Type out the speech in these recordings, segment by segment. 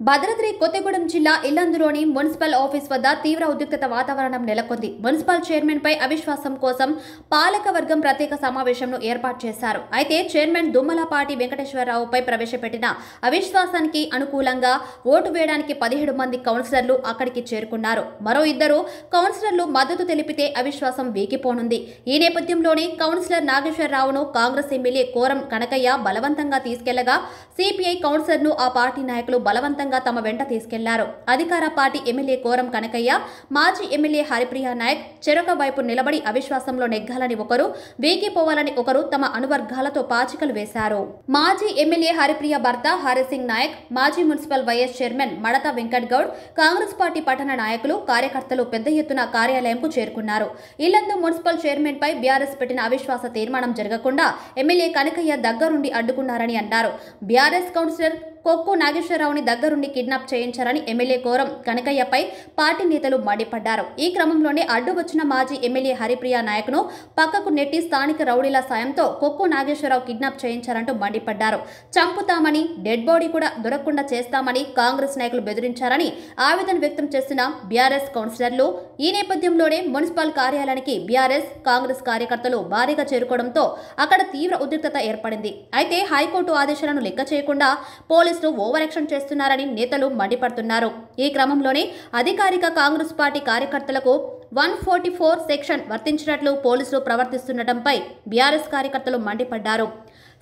భద్రాద్రి కొత్తగూడెం జిల్లా ఇల్లందులోని municipal office వద్ద తీవ్ర ఉద్రిక్తత వాతావరణం నెలకొంది. మున్సిపల్ చైర్మన్ పై అవిశ్వాసం కోసం పాలకవర్గం ప్రత్యేక సమావేశంను ఏర్పాటు చేశారు. అయితే చైర్మన్ దుమ్మలపాటి వెంకటేశ్వరరావుపై ప్రవేశపెట్టిన అవిశ్వాసానికి అనుకూలంగా ఓటు వేయడానికి 17 మంది కౌన్సిలర్లు అక్కడికి చేరుకున్నారు. మరో 2 కౌన్సిలర్లు మద్దతు తెలిపితే అవిశ్వాసం వీగిపోనుంది. ఈ నేపథ్యంలోనే కౌన్సిలర్ నాగేశ్వరరావును కాంగ్రెస్ ఎమ్మెల్యే కోరం కనకయ్య బలవంతంగా తీసుకెళ్లగా సిపిఐ కౌన్సిలర్ను ఆ పార్టీ నాయకులు బలవంతంగా తమ వెంట తీసుకెళ్లారు. అధికార పార్టీ ఎమ్మెల్యే కోరం కనకయ్య, మాజీ ఎమ్మెల్యే హరిప్రియ నాయక్ చెరొక వైపు నిలబడి అవిశ్వాసంలో నెగ్గాలని ఒకరు, వీగిపోవాలని ఒకరు తమ అనువర్గాలతో పాచికలు వేశారు. మాజీ ఎమ్మెల్యే హరిప్రియ భర్త హరిసింగ్ నాయక్, మాజీ మున్సిపల్ వైఎస్ చైర్మన్ మడత వెంకట్ గౌడ్, కాంగ్రెస్ పార్టీ పట్టణ నాయకులు, కార్యకర్తలు పెద్ద ఎత్తున కార్యాలయంకు చేరుకున్నారు. ఇల్లందు మున్సిపల్ చైర్మన్ పై బీఆర్ఎస్ పెట్టిన అవిశ్వాస తీర్మానం జరగకుండా ఎమ్మెల్యే కనకయ్య దగ్గరుండి అడ్డుకున్నారని అన్నారు. బీఆర్ఎస్ కౌన్సిలర్ కొక్కు నాగేశ్వరరావుని దగ్గరుండి కిడ్నాప్ చేయించారని ఎమ్మెల్యే కోరం కనకయ్యపై పార్టీ నేతలు మండిపడ్డారు. ఈ క్రమంలోనే అడ్డు వచ్చిన మాజీ ఎమ్మెల్యే హరిప్రియ నాయక్ను పక్కకు నెట్టి స్థానిక రౌడీల సాయంతో కొక్కు నాగేశ్వరరావు కిడ్నాప్ చేయించారంటూ మండిపడ్డారు. చంపుతామని, డెడ్ బాడీ కూడా దొరకకుండా చేస్తామని కాంగ్రెస్ నాయకులు బెదిరించారని ఆవేదన వ్యక్తం చేసిన బీఆర్ఎస్ కౌన్సిలర్లు. ఈ నేపథ్యంలోనే మున్సిపల్ కార్యాలయానికి బీఆర్ఎస్, కాంగ్రెస్ కార్యకర్తలు భారీగా చేరుకోవడంతో అక్కడ తీవ్ర ఉద్రిక్తత ఏర్పడింది. అయితే హైకోర్టు ఆదేశాలను లెక్క చేయకుండా పోలీసులు ఓవర్ యాక్షన్ చేస్తున్నారని నేతలు మండిపడుతున్నారు. ఈ క్రమంలోనే అధికారిక కాంగ్రెస్ పార్టీ కార్యకర్తలకు 144 సెక్షన్ వర్తించినట్లు పోలీసులు ప్రవర్తిస్తుండటంపై బీఆర్ఎస్ కార్యకర్తలు మండిపడ్డారు.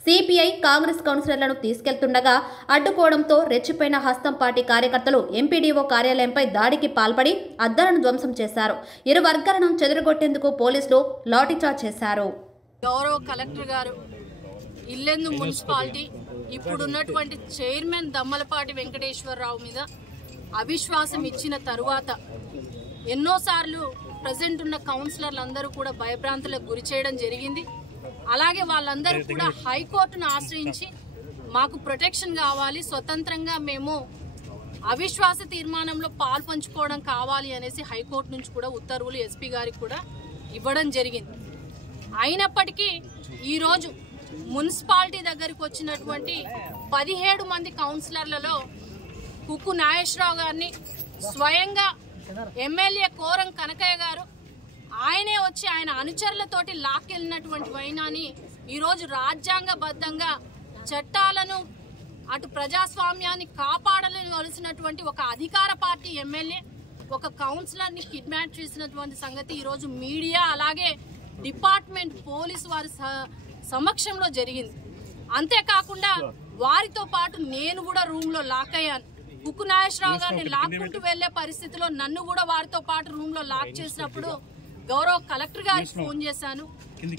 సిపిఐ, కాంగ్రెస్ కౌన్సిలర్లను తీసుకెళ్తుండగా అడ్డుకోవడంతో రెచ్చిపోయిన హస్తం పార్టీ కార్యకర్తలు ఎంపీడీఓ కార్యాలయంపై దాడికి పాల్పడి అద్దాలను ధ్వంసం చేశారు. ఇరు వర్గాలను చెదరగొట్టేందుకు పోలీసులు లాఠీచార్జ్ చేశారు. గౌరవ కలెక్టర్ గారు, ఇల్లెందు మున్సిపాలిటీ ఇప్పుడున్నటువంటి చైర్మన్ దమ్మలపాటి వెంకటేశ్వరరావు మీద అవిశ్వాసం ఇచ్చిన తరువాత ఎన్నోసార్లు ప్రజెంట్ ఉన్న కౌన్సిలర్లందరూ కూడా భయభ్రాంతులకు గురి చేయడం జరిగింది. అలాగే వాళ్ళందరూ కూడా హైకోర్టును ఆశ్రయించి మాకు ప్రొటెక్షన్ కావాలి, స్వతంత్రంగా మేము అవిశ్వాస తీర్మానంలో పాలు పంచుకోవడం కావాలి అనేసి హైకోర్టు నుంచి కూడా ఉత్తర్వులు ఎస్పీ గారికి కూడా ఇవ్వడం జరిగింది. అయినప్పటికీ ఈరోజు మున్సిపాలిటీ దగ్గరికి వచ్చినటువంటి 17 మంది కౌన్సిలర్లలో కుక్కు నాగేశ్వరరావు గారిని స్వయంగా ఎమ్మెల్యే కోరం కనకయ్య గారు ఆయనే వచ్చి ఆయన అనుచరులతోటి లాక్కెళ్ళినటువంటి వైనాన్ని ఈరోజు రాజ్యాంగబద్ధంగా చట్టాలను అటు ప్రజాస్వామ్యాన్ని కాపాడవలసినటువంటి ఒక అధికార పార్టీ ఎమ్మెల్యే ఒక కౌన్సిలర్ని కిడ్నాప్ చేసినటువంటి సంగతి ఈరోజు మీడియా అలాగే డిపార్ట్మెంట్ పోలీసు వారి సమక్షంలో జరిగింది. అంతేకాకుండా వారితో పాటు నేను కూడా రూమ్ లో లాక్ అయ్యాను. కుక్కు నాగేశ్వరరావు గారిని లాక్కుంటూ వెళ్లే పరిస్థితిలో నన్ను కూడా వారితో పాటు రూమ్ లో లాక్ చేసినప్పుడు గౌరవ కలెక్టర్ గారికి ఫోన్ చేశాను,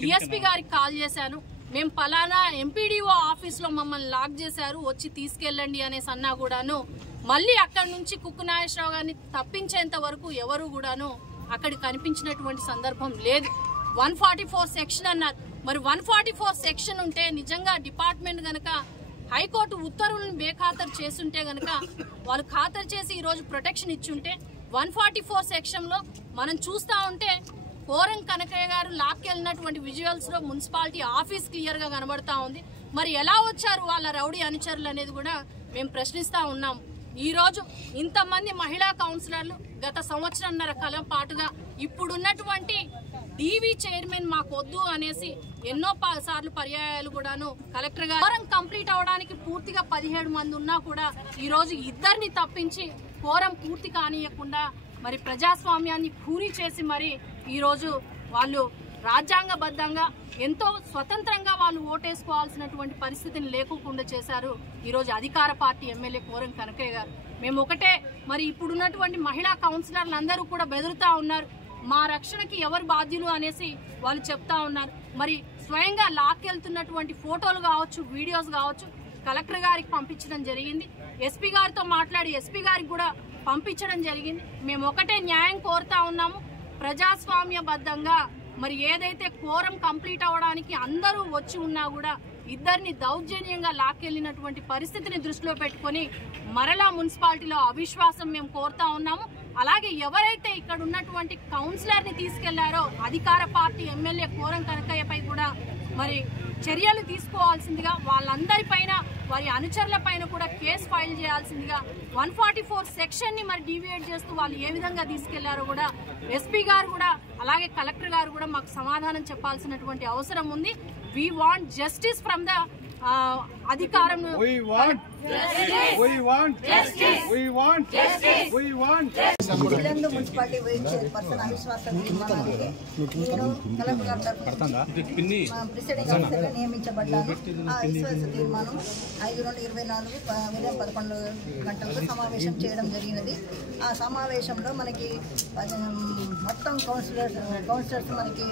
డిఎస్పీ గారికి కాల్ చేశాను. మేము పలానా ఎంపీడీఓ ఆఫీస్ లో మమ్మల్ని లాక్ చేశారు, వచ్చి తీసుకెళ్ళండి అనేసి అన్నా కూడాను మళ్ళీ అక్కడి నుంచి కుక్కు నాగేశ్వరరావు గారిని తప్పించేంత వరకు ఎవరు కూడాను అక్కడ కనిపించినటువంటి సందర్భం లేదు. 144 సెక్షన్ అన్నారు. మరి 144 సెక్షన్ ఉంటే నిజంగా డిపార్ట్మెంట్ గనక హైకోర్టు ఉత్తర్వులను బేఖాతరు చేస్తుంటే గనక వాళ్ళు ఖాతరు చేసి ఈరోజు ప్రొటెక్షన్ ఇచ్చుంటే 144 సెక్షన్ లో మనం చూస్తా ఉంటే కోరం కనకయ్య గారు లాక్కెళ్ళినటువంటి విజువల్స్ లో మున్సిపాలిటీ ఆఫీస్ క్లియర్ గా కనబడతా ఉంది. మరి ఎలా వచ్చారు వాళ్ళ రౌడీ అనుచరులు అనేది కూడా మేము ప్రశ్నిస్తా ఉన్నాం. ఈ రోజు ఇంతమంది మహిళా కౌన్సిలర్లు గత సంవత్సరంన్నర కాలం పాటుగా ఇప్పుడున్నటువంటి డీవీ చైర్మన్ మాకు వద్దు అనేసి ఎన్నో సార్లు పర్యాయాలు కూడాను కలెక్టర్ గారు కంప్లీట్ అవడానికి పూర్తిగా 17 మంది ఉన్నా కూడా ఈ రోజు 2ని తప్పించి కోరం పూర్తి కానియకుండా మరి ప్రజాస్వామ్యాన్ని పూరి చేసి మరి ఈ రోజు వాళ్ళు రాజ్యాంగబద్ధంగా ఎంతో స్వతంత్రంగా వాళ్ళు ఓటేసుకోవాల్సినటువంటి పరిస్థితిని లేకుండా చేశారు ఈరోజు అధికార పార్టీ ఎమ్మెల్యే కోరం కనకయ్య గారు. మేము ఒకటే మరి ఇప్పుడున్నటువంటి మహిళా కౌన్సిలర్లు అందరూ కూడా బెదురుతా ఉన్నారు, మా రక్షణకి ఎవరు బాధ్యులు అనేసి వాళ్ళు చెప్తా ఉన్నారు. మరి స్వయంగా లాక్కెళ్తున్నటువంటి ఫోటోలు కావచ్చు, వీడియోస్ కావచ్చు కలెక్టర్ గారికి పంపించడం జరిగింది. ఎస్పీ గారితో మాట్లాడి ఎస్పీ గారికి కూడా పంపించడం జరిగింది. మేము ఒకటే న్యాయం కోరుతా ఉన్నాము, ప్రజాస్వామ్యబద్ధంగా మరి ఏదైతే కోరం కంప్లీట్ అవడానికి అందరూ వచ్చి ఉన్నా కూడా 2ని దౌర్జన్యంగా లాక్కెళ్ళినటువంటి పరిస్థితిని దృష్టిలో పెట్టుకొని మరలా మున్సిపాలిటీలో అవిశ్వాసం మేము కోరుతా ఉన్నాము. అలాగే ఎవరైతే ఇక్కడ ఉన్నటువంటి కౌన్సిలర్ని తీసుకెళ్లారో అధికార పార్టీ ఎమ్మెల్యే కోరం కనకయ్యపై కూడా మరి చర్యలు తీసుకోవాల్సిందిగా, వాళ్ళందరిపైన వారి అనుచరుల పైన కూడా కేసు ఫైల్ చేయాల్సిందిగా, 144 సెక్షన్ని మరి డీవియేట్ చేస్తూ వాళ్ళు ఏ విధంగా తీసుకెళ్లారో కూడా ఎస్పీ గారు కూడా అలాగే కలెక్టర్ గారు కూడా మాకు సమాధానం చెప్పాల్సినటువంటి అవసరం ఉంది. We want justice from the అధికారం. ఇల్లందు మున్సిపాలిటీ వైస్ చైర్పర్సన్ అవిశ్వాస తీర్మానానికి నేను కలెక్టర్ గారి తరఫున ప్రిసైడింగ్ ఆఫీసర్గా నియమించబడ్డాను. ఆ అవిశ్వాస తీర్మానం 5/2/24 ఉదయం 11 గంటలకు సమావేశం చేయడం జరిగినది. ఆ సమావేశంలో మనకి మొత్తం కౌన్సిలర్స్ మనకి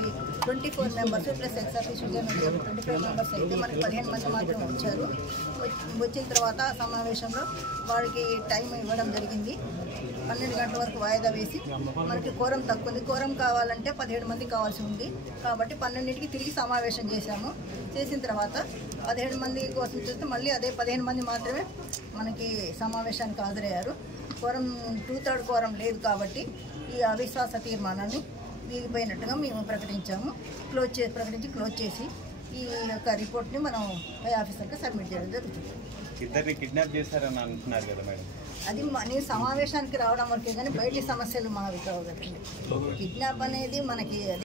24 members plus X official 25 members అయితే మనకి 15 మంది మాత్రమే వచ్చారు. వచ్చిన తర్వాత సమావేశంలో వారికి టైం ఇవ్వడం జరిగింది. 12 గంటల వరకు వాయిదా వేసి మనకి కోరం తక్కువ ఉంది, కోరం కావాలంటే 17 మంది కావాల్సి ఉంది కాబట్టి 12కి తిరిగి సమావేశం చేశాము. చేసిన తర్వాత 17 మంది కోసం చూస్తే మళ్ళీ అదే 15 మంది మాత్రమే మనకి సమావేశానికి హాజరయ్యారు. కోరం 2/3 కోరం లేదు కాబట్టి ఈ అవిశ్వాస తీర్మానాన్ని వీగిపోయినట్టుగా మేము ప్రకటించాము. క్లోజ్ చేసి ఈ యొక్క రిపోర్ట్ని మనం పై ఆఫీసర్కి సబ్మిట్ చేయడం జరుగుతుంది. ఇద్దరిని కిడ్నాప్ చేశారని అంటున్నారు కదా మేడం, అది నేను సమావేశానికి రావడం వరకే కానీ బయటి సమస్యలు మావి కావు. కిడ్నాప్ అనేది మనకి